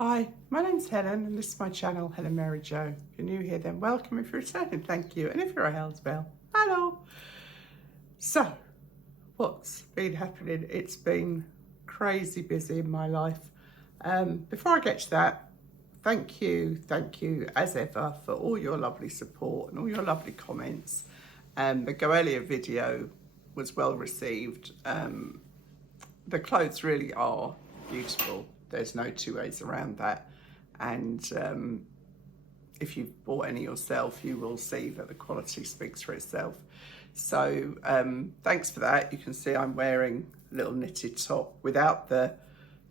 Hi, my name's Helen and this is my channel, Helen Mary Jo. If you're new here, then welcome. If you're returning, thank you. And if you're a Hells Bell, hello. So, what's been happening? It's been crazy busy in my life. Before I get to that, thank you as ever for all your lovely support and all your lovely comments. The Goelia video was well received. The clothes really are beautiful. There's no two ways around that. And if you've bought any yourself, you will see that the quality speaks for itself. So thanks for that. You can see I'm wearing a little knitted top without the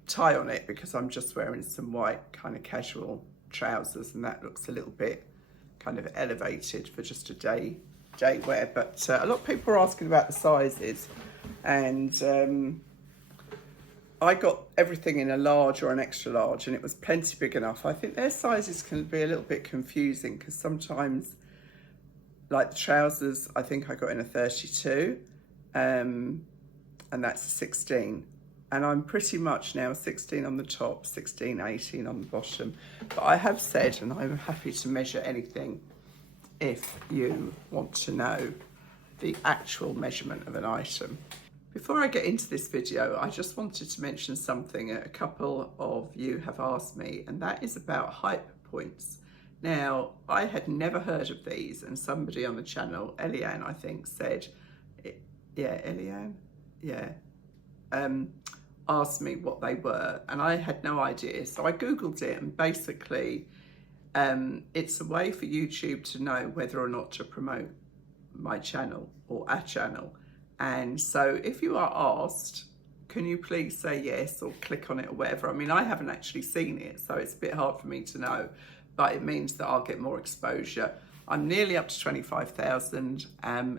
tie on it because I'm just wearing some white kind of casual trousers, and that looks a little bit kind of elevated for just a day wear. But a lot of people are asking about the sizes, and I got everything in a large or an extra large, and it was plenty big enough. I think their sizes can be a little bit confusing because sometimes, like the trousers, I think I got in a 32, and that's a 16. And I'm pretty much now 16 on the top, 16, 18 on the bottom. But I have said, and I'm happy to measure anything if you want to know the actual measurement of an item. Before I get into this video, I just wanted to mention something a couple of you have asked me, and that is about hype points. Now, I had never heard of these, and somebody on the channel, Eliane, I think, said, Eliane? Yeah. Asked me what they were, and I had no idea. So I Googled it, and basically, it's a way for YouTube to know whether or not to promote my channel or a channel. And so if you are asked, can you please say yes or click on it or whatever? I mean, I haven't actually seen it, so it's a bit hard for me to know, but it means that I'll get more exposure. I'm nearly up to 25,000,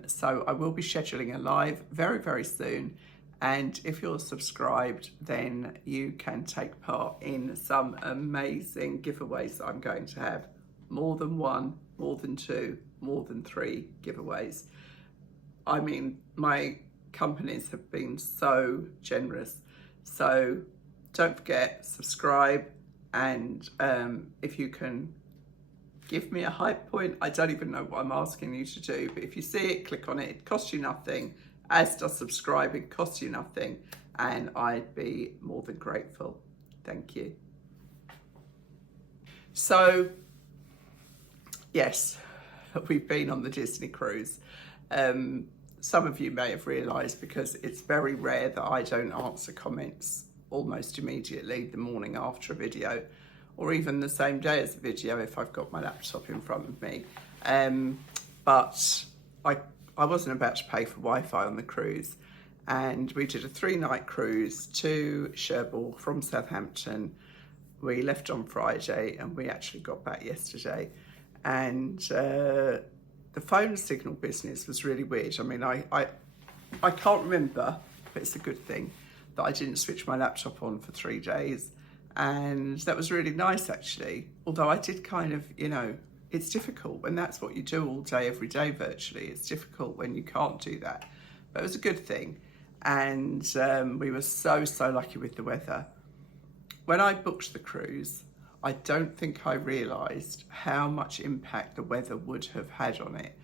so I will be scheduling a live very, very soon. And if you're subscribed, then you can take part in some amazing giveaways that I'm going to have. More than one, more than two, more than three giveaways. I mean, my companies have been so generous. So don't forget, subscribe, and if you can give me a hype point, I don't even know what I'm asking you to do, but if you see it, click on it. It costs you nothing, as does subscribing, costs you nothing, and I'd be more than grateful. Thank you. So, yes, we've been on the Disney cruise. Some of you may have realised, because it's very rare that I don't answer comments almost immediately the morning after a video, or even the same day as a video if I've got my laptop in front of me. But I wasn't about to pay for Wi-Fi on the cruise, and we did a 3-night cruise to Cherbourg from Southampton. We left on Friday and we actually got back yesterday, and the phone signal business was really weird. I mean, I can't remember, but it's a good thing that I didn't switch my laptop on for 3 days. And that was really nice, actually. Although I did kind of, you know, it's difficult when that's what you do all day, every day virtually. It's difficult when you can't do that. But it was a good thing. And we were so lucky with the weather. When I booked the cruise, I don't think I realised how much impact the weather would have had on it,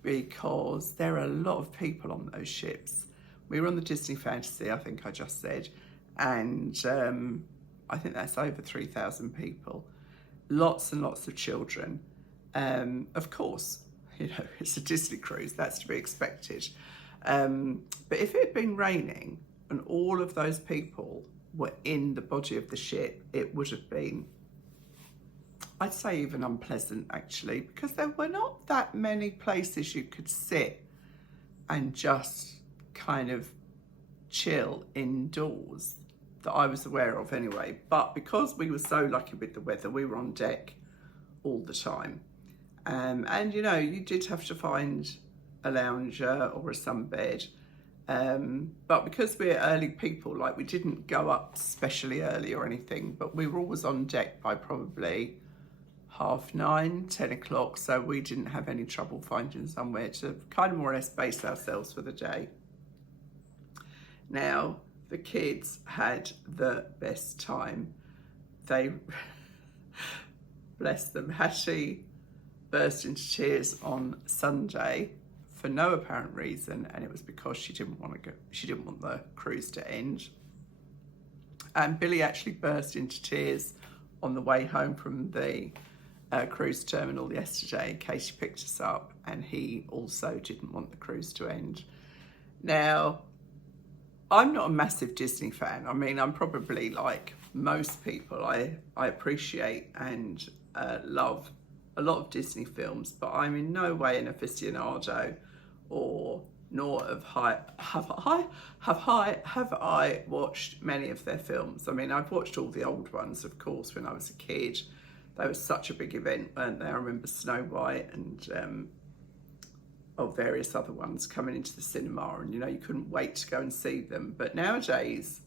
because there are a lot of people on those ships. We were on the Disney Fantasy, I think I just said, and I think that's over 3,000 people. Lots and lots of children. Of course, you know, it's a Disney cruise, that's to be expected. But if it had been raining and all of those people were in the body of the ship, it would have been, I'd say, even unpleasant, actually, because there were not that many places you could sit and just kind of chill indoors that I was aware of anyway. But because we were so lucky with the weather, we were on deck all the time. And, you know, you did have to find a lounger or a sunbed. But because we're early people, like, we didn't go up especially early or anything, but we were always on deck by probably 9:30, 10 o'clock, so we didn't have any trouble finding somewhere to kind of more or less base ourselves for the day. Now, the kids had the best time. they, bless them, Hattie burst into tears on Sunday for no apparent reason, and it was because she didn't want the cruise to end. And Billy actually burst into tears on the way home from the cruise terminal yesterday. Katie picked us up, and he also didn't want the cruise to end. Now, I'm not a massive Disney fan. I mean, I'm probably like most people. I appreciate and love a lot of Disney films, but I'm in no way an aficionado, nor have I watched many of their films. I mean, I've watched all the old ones, of course, when I was a kid. They were such a big event, weren't they? I remember Snow White and various other ones coming into the cinema, and you couldn't wait to go and see them. But nowadays,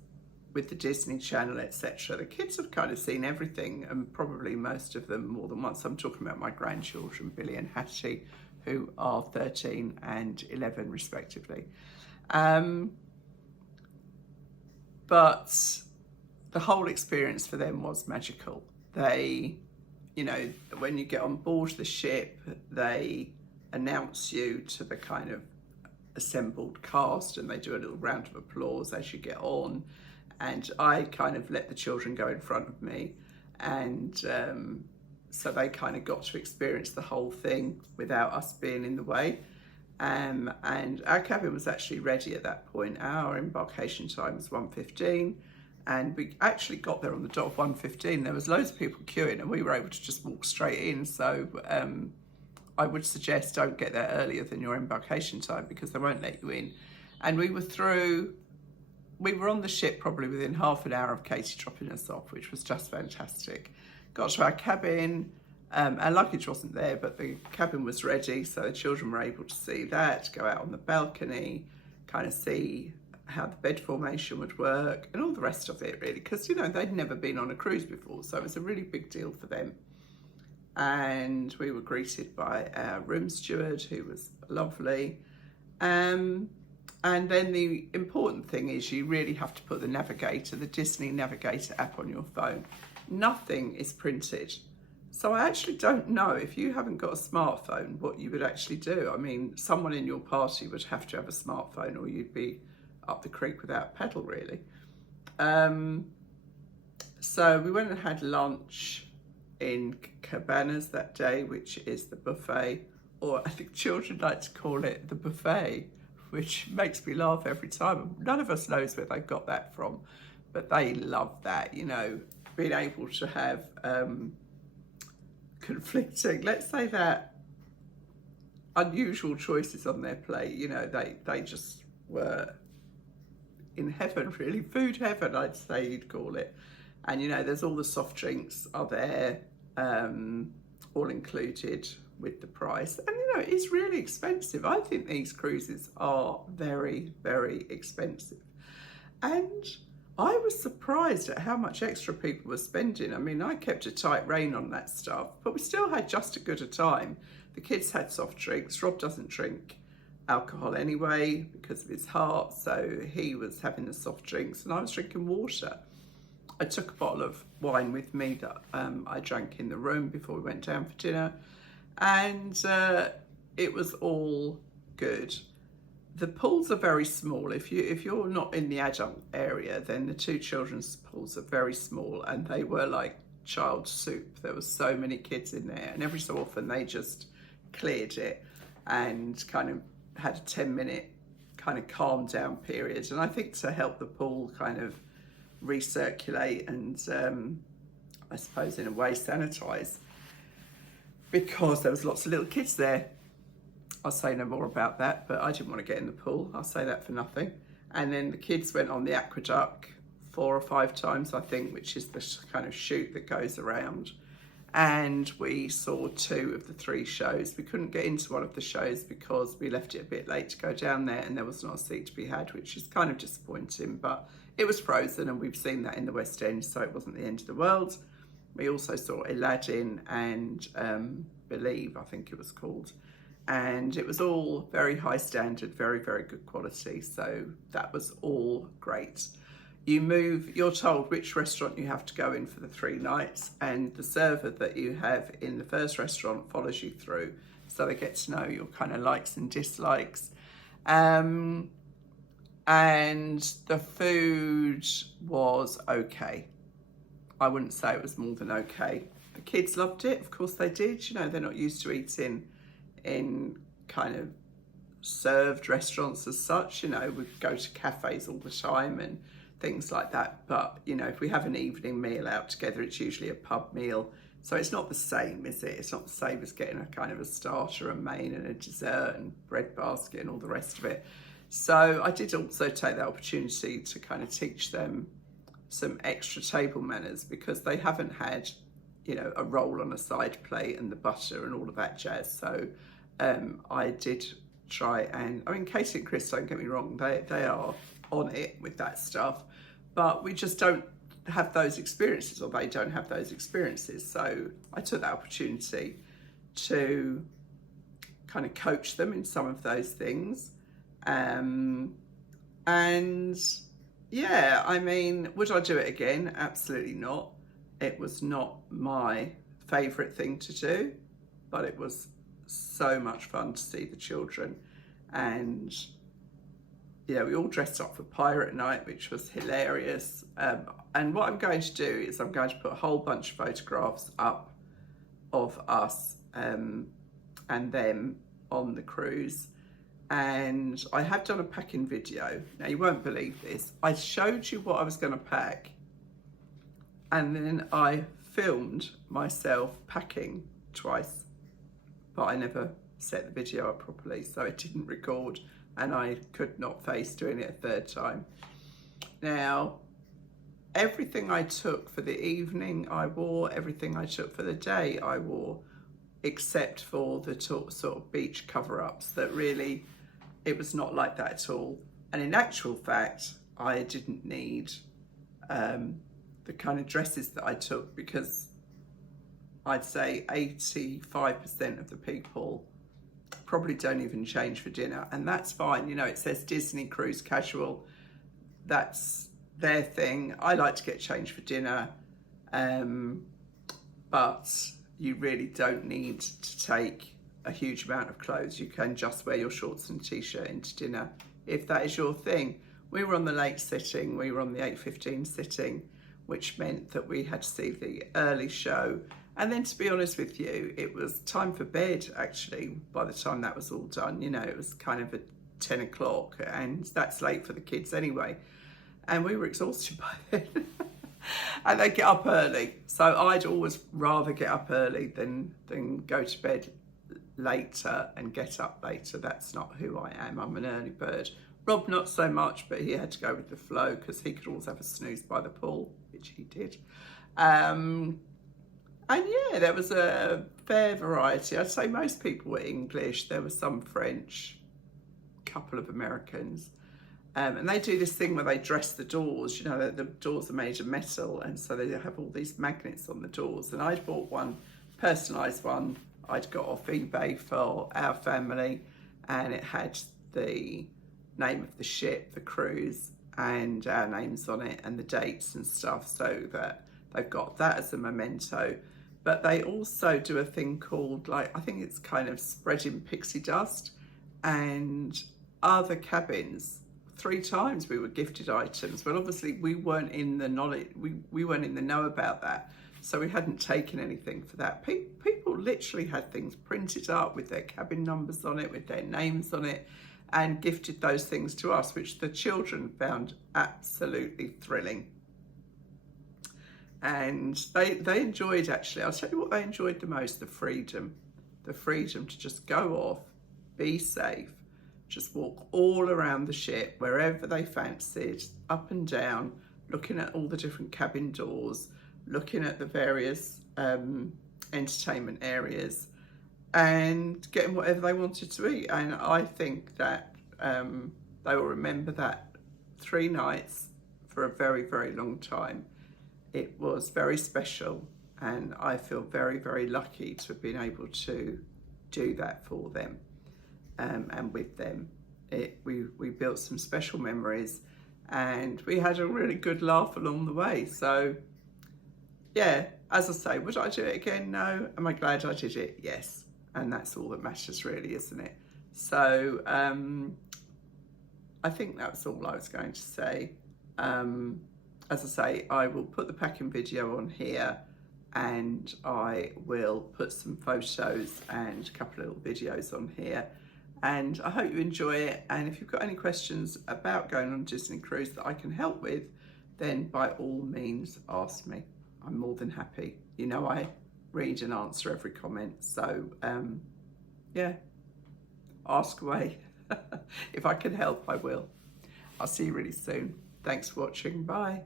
with the Disney Channel, etc., the kids have kind of seen everything, and probably most of them more than once. I'm talking about my grandchildren, Billy and Hattie, who are 13 and 11 respectively. But the whole experience for them was magical. They, when you get on board the ship, they announce you to the kind of assembled cast, and they do a little round of applause as you get on. And I kind of let the children go in front of me, and so they kind of got to experience the whole thing without us being in the way. And our cabin was actually ready at that point. Our embarkation time was 1:15, and we actually got there on the dot of 1:15. There was loads of people queuing, and we were able to just walk straight in. So I would suggest don't get there earlier than your embarkation time, because they won't let you in. And we were on the ship probably within half an hour of Katie dropping us off, which was just fantastic. Got to our cabin, our luggage wasn't there, but the cabin was ready, so the children were able to see that, go out on the balcony, kind of see how the bed formation would work, and all the rest of it, really, because they'd never been on a cruise before, so it was a really big deal for them. And we were greeted by our room steward, who was lovely. And then the important thing is you really have to put the Disney Navigator app on your phone. Nothing is printed. So I actually don't know, if you haven't got a smartphone, what you would actually do. I mean, someone in your party would have to have a smartphone, or you'd be up the creek without a pedal, really. So we went and had lunch in Cabanas that day, which is the buffet, or I think children like to call it the buffet, which makes me laugh every time. None of us knows where they got that from, but they love that, being able to have conflicting, let's say that, unusual choices on their plate. They just were in heaven, really, food heaven, I'd say you'd call it. And there's all the soft drinks are there, all included with the price. And it's really expensive. I think these cruises are very, very expensive. And I was surprised at how much extra people were spending. I mean, I kept a tight rein on that stuff, but we still had just as good a time. The kids had soft drinks. Rob doesn't drink alcohol anyway because of his heart, so he was having the soft drinks and I was drinking water. I took a bottle of wine with me that I drank in the room before we went down for dinner, and it was all good. The pools are very small. If you're not in the adult area, then the two children's pools are very small, and they were like child soup. There were so many kids in there, and every so often they just cleared it and kind of had a 10-minute kind of calm down period. And I think to help the pool kind of recirculate and I suppose in a way sanitize, because there was lots of little kids there. I'll say no more about that, but I didn't want to get in the pool. I'll say that for nothing. And then the kids went on the aqueduct 4 or 5 times, I think, which is the kind of chute that goes around. And we saw 2 of the 3 shows. We couldn't get into one of the shows because we left it a bit late to go down there and there was not a seat to be had, which is kind of disappointing, but it was frozen and we've seen that in the West End, so it wasn't the end of the world. We also saw Aladdin and Believe, I think it was called. And it was all very high standard, very, very good quality. So that was all great. you're told which restaurant you have to go in for the 3 nights, and the server that you have in the first restaurant follows you through, so they get to know your kind of likes and dislikes. And the food was okay. I wouldn't say it was more than okay. The kids loved it, of course they did. You know, they're not used to eating in kind of served restaurants as such. You know, we go to cafes all the time and things like that, but you know, if we have an evening meal out together, it's usually a pub meal, so it's not the same, is it? It's not the same as getting a kind of a starter, a main and a dessert and bread basket and all the rest of it. So I did also take that opportunity to kind of teach them some extra table manners, because they haven't had, you know, a roll on a side plate and the butter and all of that jazz. So I did try, and I mean, Katie and Chris, don't get me wrong, they are on it with that stuff, but we just don't have those experiences, or they don't have those experiences. So I took that opportunity to kind of coach them in some of those things. And yeah, I mean, would I do it again? Absolutely not. It was not my favourite thing to do, but it was so much fun to see the children. And yeah, we all dressed up for Pirate Night, which was hilarious. And what I'm going to do is I'm going to put a whole bunch of photographs up of us and them on the cruise. And I have done a packing video. Now, you won't believe this. I showed you what I was going to pack, and then I filmed myself packing twice, but I never set the video up properly, so it didn't record, and I could not face doing it a third time. Now, everything I took for the evening I wore, everything I took for the day I wore, except for the sort of beach cover-ups that really, it was not like that at all. And in actual fact, I didn't need the kind of dresses that I took, because I'd say 85% of the people probably don't even change for dinner, and that's fine. You know, it says Disney Cruise Casual, that's their thing. I like to get changed for dinner, but you really don't need to take a huge amount of clothes. You can just wear your shorts and t-shirt into dinner if that is your thing. We were on the late sitting, we were on the 8:15 sitting, which meant that we had to see the early show. And then, to be honest with you, it was time for bed, actually, by the time that was all done. You know, it was kind of at 10 o'clock, and that's late for the kids anyway. And we were exhausted by then. And they get up early. So I'd always rather get up early than go to bed later and get up later. That's not who I am. I'm an early bird. Rob, not so much, but he had to go with the flow, because he could always have a snooze by the pool, which he did. And yeah, there was a fair variety. I'd say most people were English. There was some French, a couple of Americans. And they do this thing where they dress the doors. You know, the doors are made of metal, and so they have all these magnets on the doors. And I'd bought one, personalised one, I'd got off eBay for our family, and it had the name of the ship, the cruise, and our names on it, and the dates and stuff, so that they've got that as a memento. But they also do a thing called, like, I think it's kind of spreading pixie dust, and other cabins, 3 times we were gifted items. Well, obviously we weren't in the knowledge, we weren't in the know about that, so we hadn't taken anything for that. People literally had things printed up with their cabin numbers on it, with their names on it, and gifted those things to us, which the children found absolutely thrilling. And they enjoyed, actually, I'll tell you what they enjoyed the most: the freedom to just go off, be safe, just walk all around the ship, wherever they fancied, up and down, looking at all the different cabin doors, looking at the various entertainment areas, and getting whatever they wanted to eat. And I think that they will remember that 3 nights for a very, very long time. It was very special, and I feel very, very lucky to have been able to do that for them and with them. We built some special memories, and we had a really good laugh along the way. So yeah, as I say, would I do it again? No. Am I glad I did it? Yes. And that's all that matters really, isn't it? So I think that's all I was going to say. As I say, I will put the packing video on here, and I will put some photos and a couple of little videos on here, and I hope you enjoy it. And if you've got any questions about going on a Disney cruise that I can help with, then by all means ask me. I'm more than happy. You know, I read and answer every comment, so yeah, ask away. If I can help, I will. I'll see you really soon. Thanks for watching. Bye.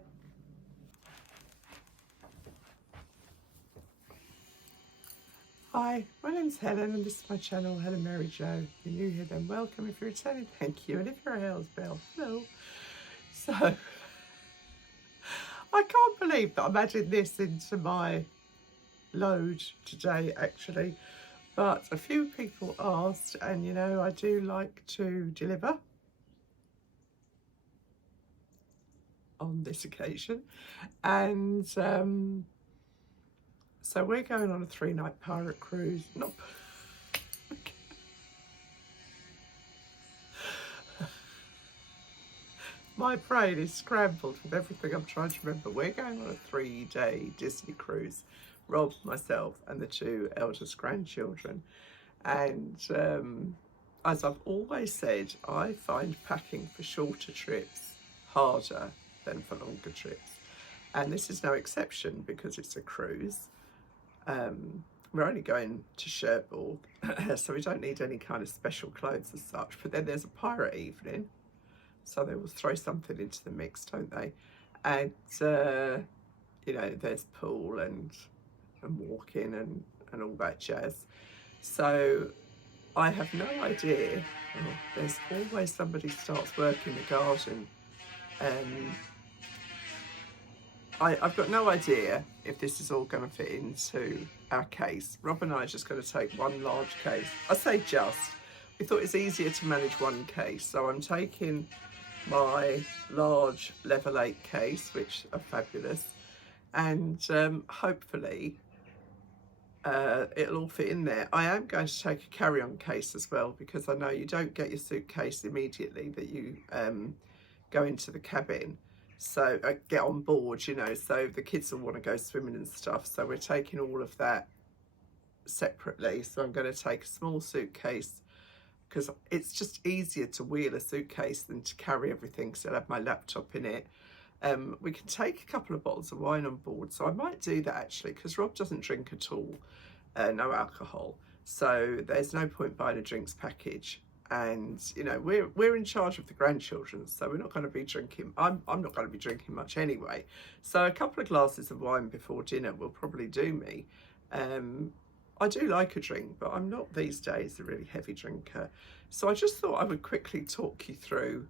Hi, my name's Helen and this is my channel, Helen Mary Jo. If you're new here, then welcome. If you're returning, thank you. And if you're a Hell's Bell, hello. So, I can't believe that I'm adding this into my load today, actually. But a few people asked, and you know, I do like to deliver on this occasion. And so we're going on a 3-night pirate cruise. Not my brain is scrambled with everything I'm trying to remember. We're going on a 3-day Disney cruise. Rob, myself, and the 2 eldest grandchildren. And as I've always said, I find packing for shorter trips harder than for longer trips. And this is no exception because it's a cruise. We're only going to Cherbourg, so we don't need any kind of special clothes as such. But then there's a pirate evening, so they will throw something into the mix, don't they? And you know, there's pool and walking and all that jazz. So I have no idea. Oh, there's always somebody starts work in the garden. I've got no idea if this is all going to fit into our case. Rob and I are just going to take one large case. I say just. We thought it's easier to manage one case. So I'm taking my large level 8 case, which are fabulous. And hopefully it'll all fit in there. I am going to take a carry-on case as well, because I know you don't get your suitcase immediately that you go into the cabin. So get on board, you know, so the kids will want to go swimming and stuff. So we're taking all of that separately. So I'm going to take a small suitcase because it's just easier to wheel a suitcase than to carry everything. So I'll have my laptop in it. We can take a couple of bottles of wine on board. So I might do that actually, because Rob doesn't drink at all, no alcohol. So there's no point buying a drinks package. And you know, we're in charge of the grandchildren, so we're not going to be drinking. I'm not going to be drinking much anyway. So a couple of glasses of wine before dinner will probably do me. I do like a drink, but I'm not these days a really heavy drinker. So I just thought I would quickly talk you through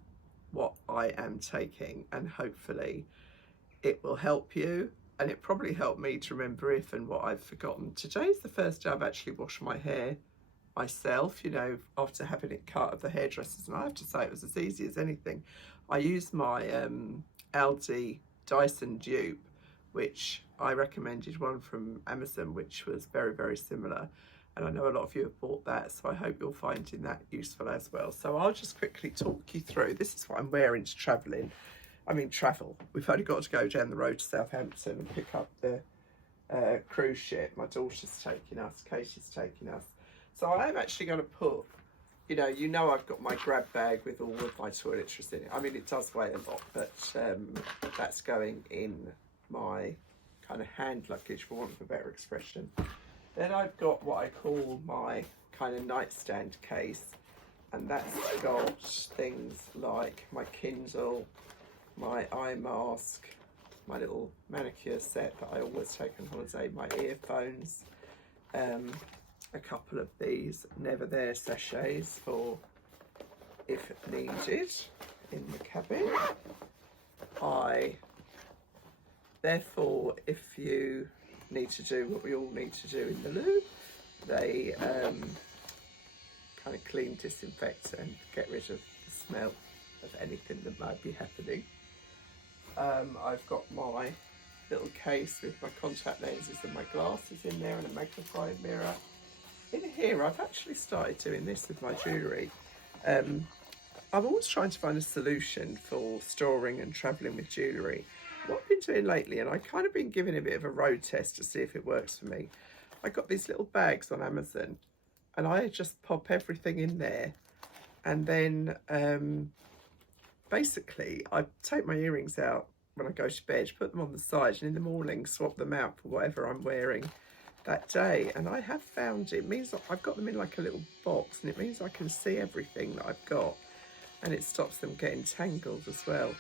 what I am taking, and hopefully it will help you. And it probably helped me to remember if and what I've forgotten. Today's the first day I've actually washed my hair myself, you know, after having it cut at the hairdressers, and I have to say it was as easy as anything. I used my Aldi Dyson dupe, which I recommended one from Amazon, which was very, very similar, and I know a lot of you have bought that, so I hope you're finding that useful as well. So I'll just quickly talk you through. This is what I'm wearing to travel. We've only got to go down the road to Southampton and pick up the cruise ship. My daughter's taking us, Katie's taking us. So I'm actually going to put, you know I've got my grab bag with all of my toiletries in it. I mean, it does weigh a lot, but that's going in my kind of hand luggage, for want of a better expression. Then I've got what I call my kind of nightstand case, and that's got things like my Kindle, my eye mask, my little manicure set that I always take on holiday, my earphones, a couple of these never there sachets for if needed in the cabin. Therefore, if you need to do what we all need to do in the loo, they kind of clean, disinfect and get rid of the smell of anything that might be happening. I've got my little case with my contact lenses and my glasses in there, and a magnifying mirror. In here, I've actually started doing this with my jewellery. I'm always trying to find a solution for storing and travelling with jewellery. What I've been doing lately, and I've kind of been giving a bit of a road test to see if it works for me. I got these little bags on Amazon, and I just pop everything in there, and then basically I take my earrings out when I go to bed, put them on the side, and in the morning swap them out for whatever I'm wearing that day. And I have found it means I've got them in like a little box, and it means I can see everything that I've got, and it stops them getting tangled as well.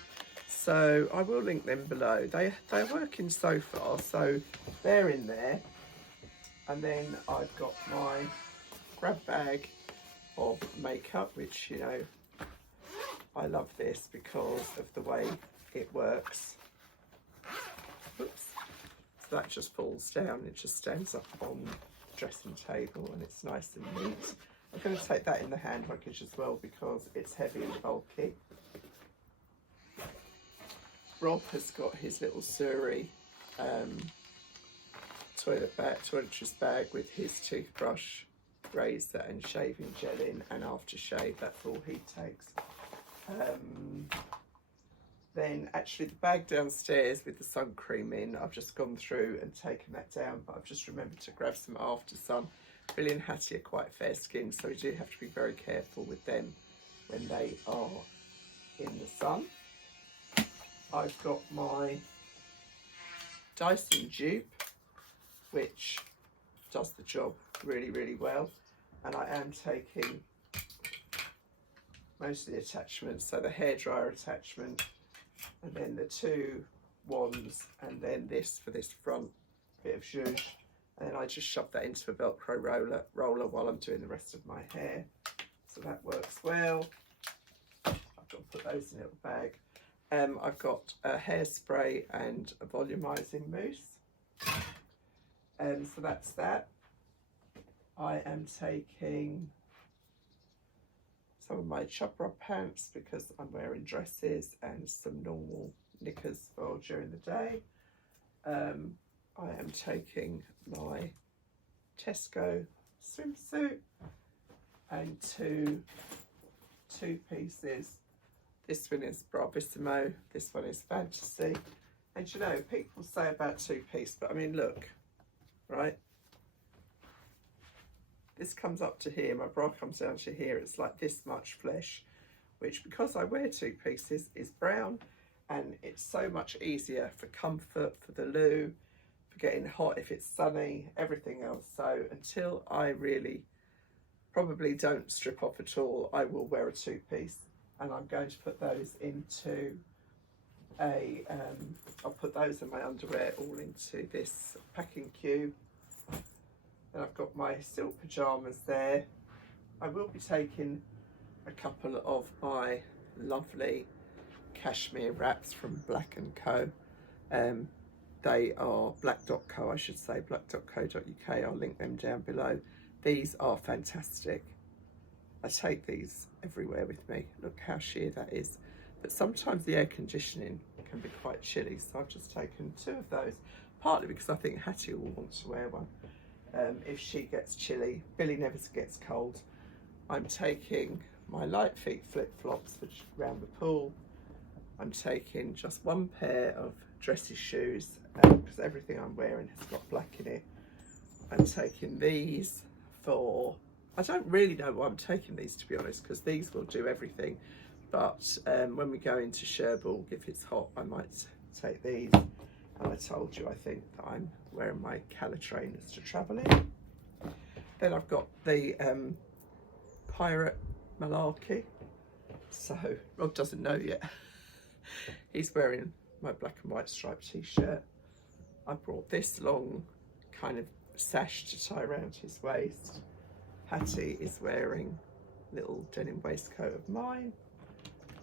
So I will link them below. They're working so far, so they're in there. And then I've got my grab bag of makeup, which, you know, I love this because of the way it works. Oops. So that just falls down, it just stands up on the dressing table, and it's nice and neat. I'm going to take that in the hand luggage as well because it's heavy and bulky. Rob has got his little SURI toiletries bag with his toothbrush, razor and shaving gel in, and aftershave. That's all he takes. Then actually the bag downstairs with the sun cream in, I've just gone through and taken that down, but I've just remembered to grab some after sun. Billy and Hattie are quite fair skinned, so we do have to be very careful with them when they are in the sun. I've got my Dyson dupe, which does the job really, really well. And I am taking most of the attachments, so the hairdryer attachment, and then the two wands, and then this for this front bit of zhuzh. And then I just shove that into a Velcro roller while I'm doing the rest of my hair. So that works well. I've got to put those in a little bag. I've got a hairspray and a volumizing mousse. So that's that. I am taking some of my chop rub pants because I'm wearing dresses, and some normal knickers for during the day. I am taking my Tesco swimsuit and two pieces. This one is Bravissimo, this one is Fantasy. And you know, people say about two-piece, but I mean, look, right? This comes up to here, my bra comes down to here. It's like this much flesh, which, because I wear two pieces, is brown, and it's so much easier for comfort, for the loo, for getting hot if it's sunny, everything else. So until I really probably don't strip off at all, I will wear a two-piece. And I'm going to put those into a, I'll put those and my underwear all into this packing cube. And I've got my silk pyjamas there. I will be taking a couple of my lovely cashmere wraps from Black & Co. They are black.co, I should say, black.co.uk. I'll link them down below. These are fantastic. I take these everywhere with me. Look how sheer that is. But sometimes the air conditioning can be quite chilly, so I've just taken two of those, partly because I think Hattie will want to wear one if she gets chilly. Billy never gets cold. I'm taking my Lightfeet FlipFlops for around the pool. I'm taking just one pair of dressy shoes because everything I'm wearing has got black in it. I'm taking these for, I don't really know why I'm taking these, to be honest, because these will do everything. But when we go into Cherbourg, if it's hot, I might take these. And I told you, I think, that I'm wearing my Cala trainers to travel in. Then I've got the Pirate Malarkey. So Rob doesn't know yet. He's wearing my black and white striped t-shirt. I brought this long kind of sash to tie around his waist. Hattie is wearing a little denim waistcoat of mine.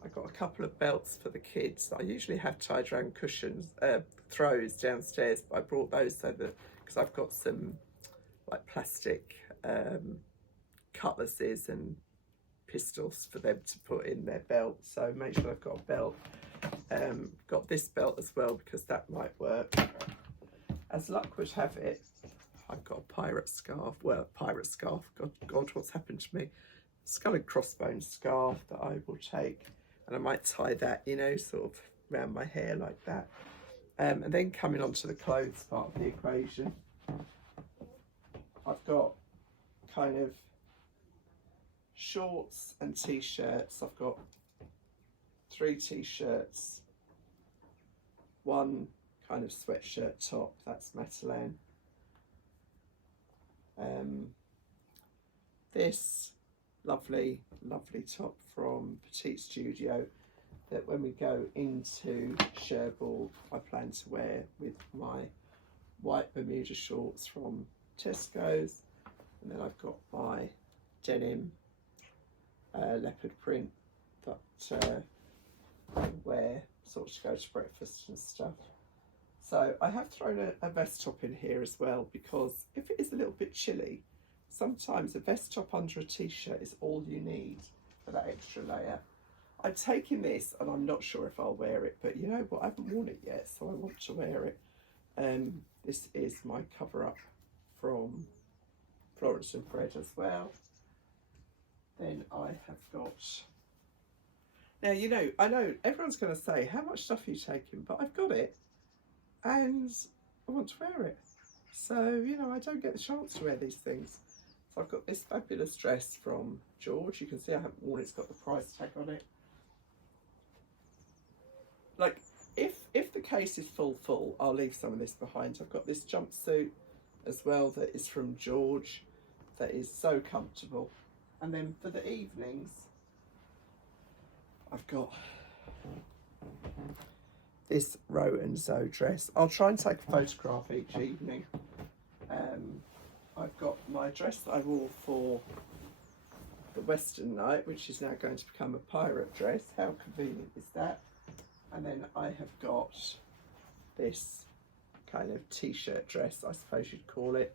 I got a couple of belts for the kids. I usually have tied around cushions, throws downstairs, but I brought those so that, because I've got some like plastic cutlasses and pistols for them to put in their belt. So make sure I've got a belt. Got this belt as well because that might work. As luck would have it, I've got a pirate scarf. Well, pirate scarf. God, what's happened to me? Skull and crossbones scarf that I will take, and I might tie that, you know, sort of around my hair like that. And then coming on to the clothes part of the equation, I've got kind of shorts and t-shirts. I've got 3 t-shirts, 1 kind of sweatshirt top, that's Matalan. This lovely top from Petite Studio that when we go into Cherbourg I plan to wear with my white Bermuda shorts from Tesco's. And then I've got my denim leopard print that I wear sort of to go to breakfast and stuff. So I have thrown a vest top in here as well, because if it is a little bit chilly, sometimes a vest top under a t-shirt is all you need for that extra layer. I'm taking this and I'm not sure if I'll wear it, but you know what, I haven't worn it yet, so I want to wear it. This is my cover-up from Florence and Fred as well. Then I have got, now you know, I know everyone's going to say how much stuff are you taking, but I've got it and I want to wear it. So, you know, I don't get the chance to wear these things. So I've got this fabulous dress from George. You can see I haven't worn it, it's got the price tag on it. Like, if the case is full, I'll leave some of this behind. I've got this jumpsuit as well that is from George, that is so comfortable. And then for the evenings, I've got this Row and Zoe dress. I'll try and take a photograph each evening. I've got my dress that I wore for the Western night, which is now going to become a pirate dress. How convenient is that? And then I have got this kind of t-shirt dress, I suppose you'd call it.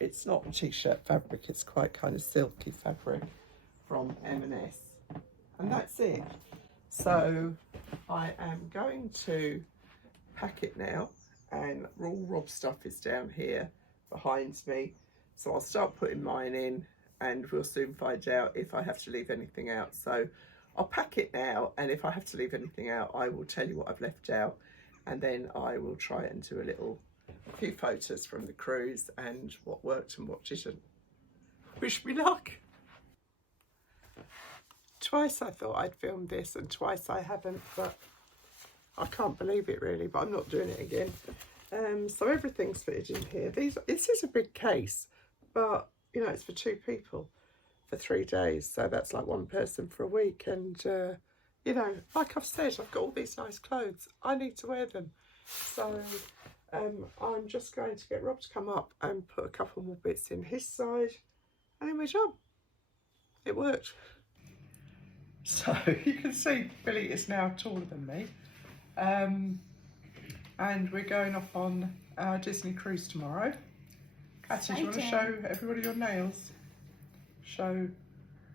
It's not t-shirt fabric, it's quite kind of silky fabric from M&S. And that's it. So I am going to pack it now, and all Rob's stuff is down here behind me. So I'll start putting mine in and we'll soon find out if I have to leave anything out. So I'll pack it now, and if I have to leave anything out, I will tell you what I've left out, and then I will try and do a few photos from the cruise and what worked and what didn't. Wish me luck. Twice I thought I'd filmed this and twice I haven't, but I can't believe it really, but I'm not doing it again. So everything's fitted in here. This is a big case, but you know, it's for 2 people for 3 days, so that's like 1 person for a week. And you know, like I've said, I've got all these nice clothes, I need to wear them. So I'm just going to get Rob to come up and put a couple more bits in his side, and then we're done. It worked. So you can see Billy is now taller than me, and we're going off on our Disney cruise tomorrow. Hattie, do you want to show everybody your nails? Show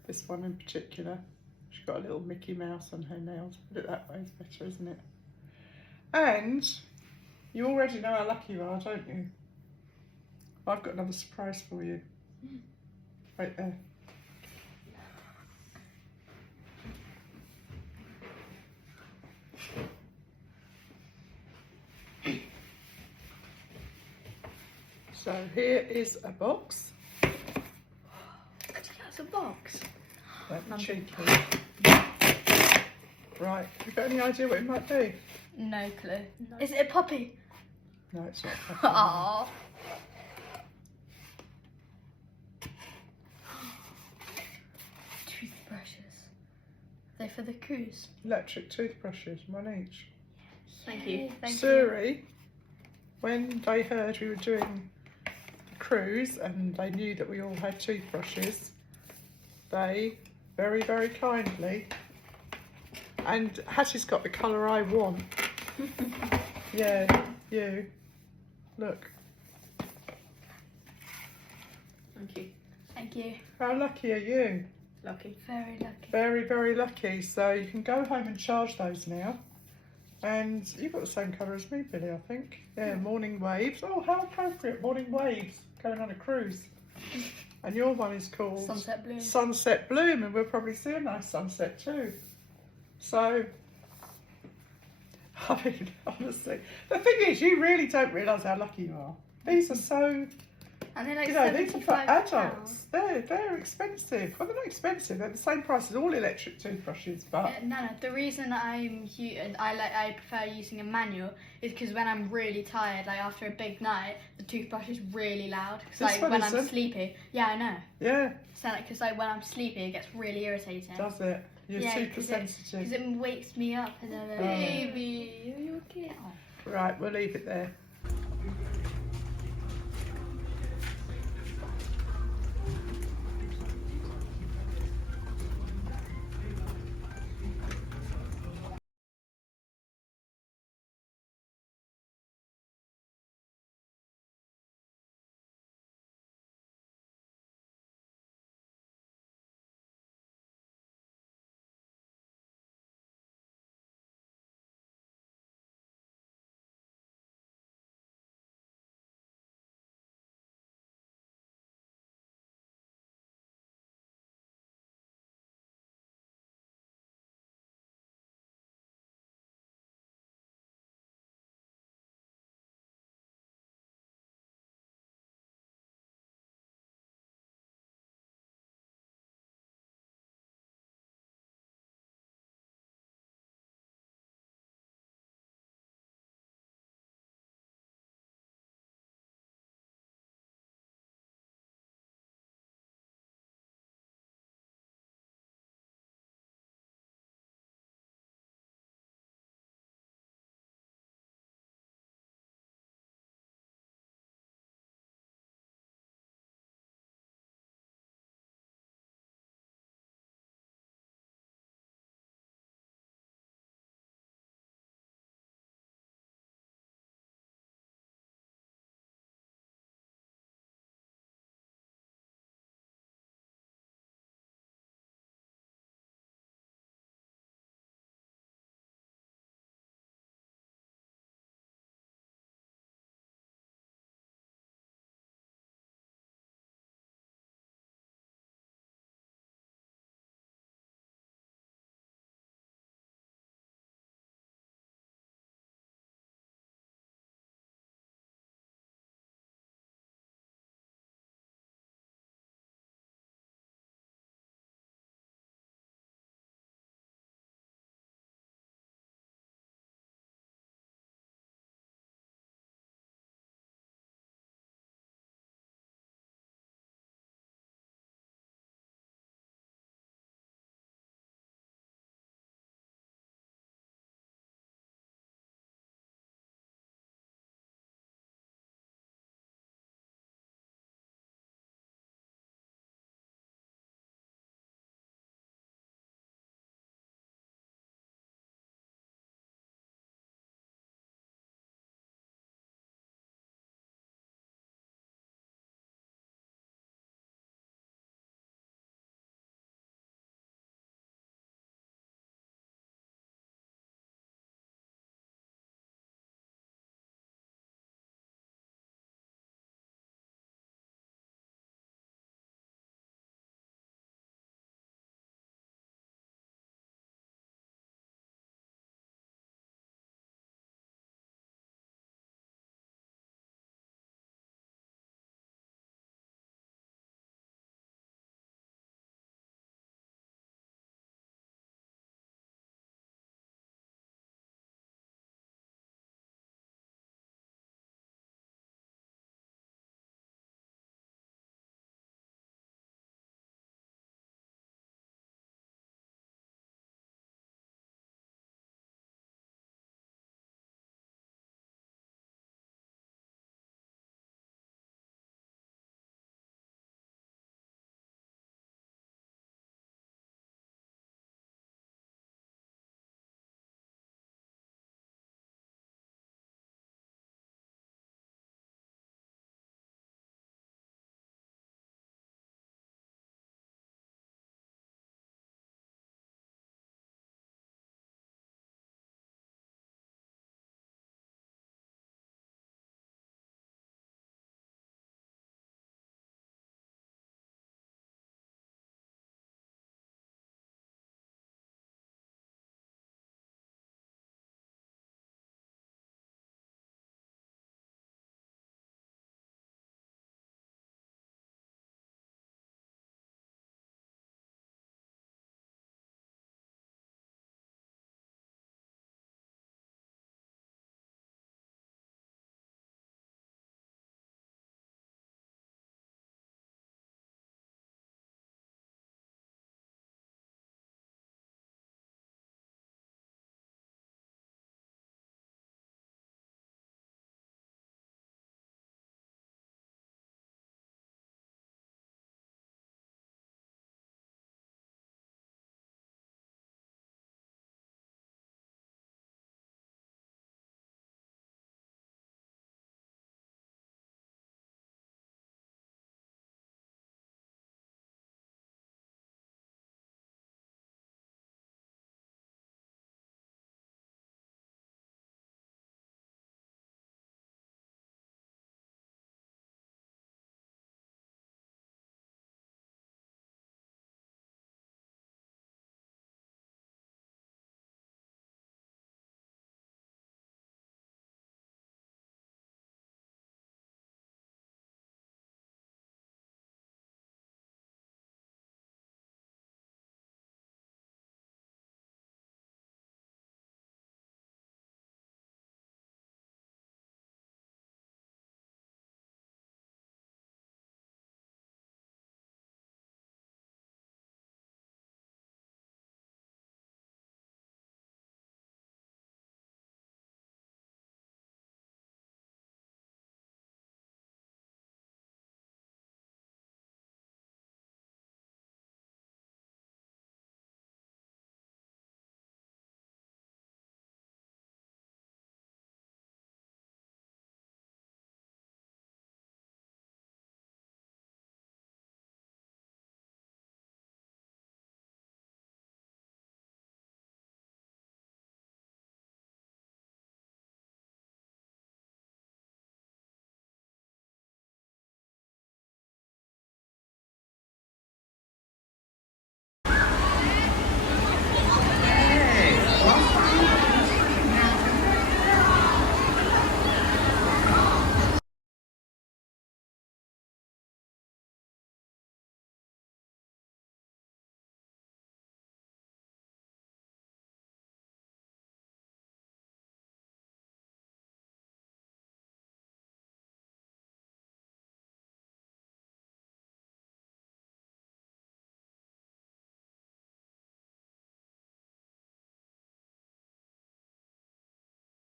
this one in particular. She's got a little Mickey Mouse on her nails. Put it that way is better, isn't it? And you already know how lucky you are, don't you? I've got another surprise for you. Right there. So here is a box. That's a box. That's cheeky. Right, have you got any idea what it might be? No clue. No. Is it a puppy? No, it's not a puppy. Aww. Toothbrushes. Are they for the cruise? Electric toothbrushes, 1 each. Thank you. Thank SURI, you. when they heard we were doing the cruise and they knew that we all had toothbrushes, they very, very kindly, and Hattie's got the colour I want. Yeah, you. Look. Thank you. Thank you. How lucky are you? Lucky. Very lucky. Very, very lucky. So you can go home and charge those now. And you've got the same colour as me, Billy, I think. Yeah, morning waves. Oh, how appropriate, morning waves, going on a cruise. And your one is called Sunset Bloom. Sunset Bloom, and we'll probably see a nice sunset too. So, I mean, honestly, the thing is, you really don't realise how lucky you are. These are so, And they're like, you know, these are for adults. £75. They're expensive. Well, they're not expensive. They're the same price as all electric toothbrushes, but No. The reason I prefer using a manual is because when I'm really tired, like after a big night, the toothbrush is really loud. Cause, This like one when I'm isn't. sleepy. Yeah, I know. yeah, So because like when I'm sleepy, it gets really irritating. does it? You're super Because sensitive. it wakes me up and then Oh. baby, are you okay? Oh. Right, we'll leave it there.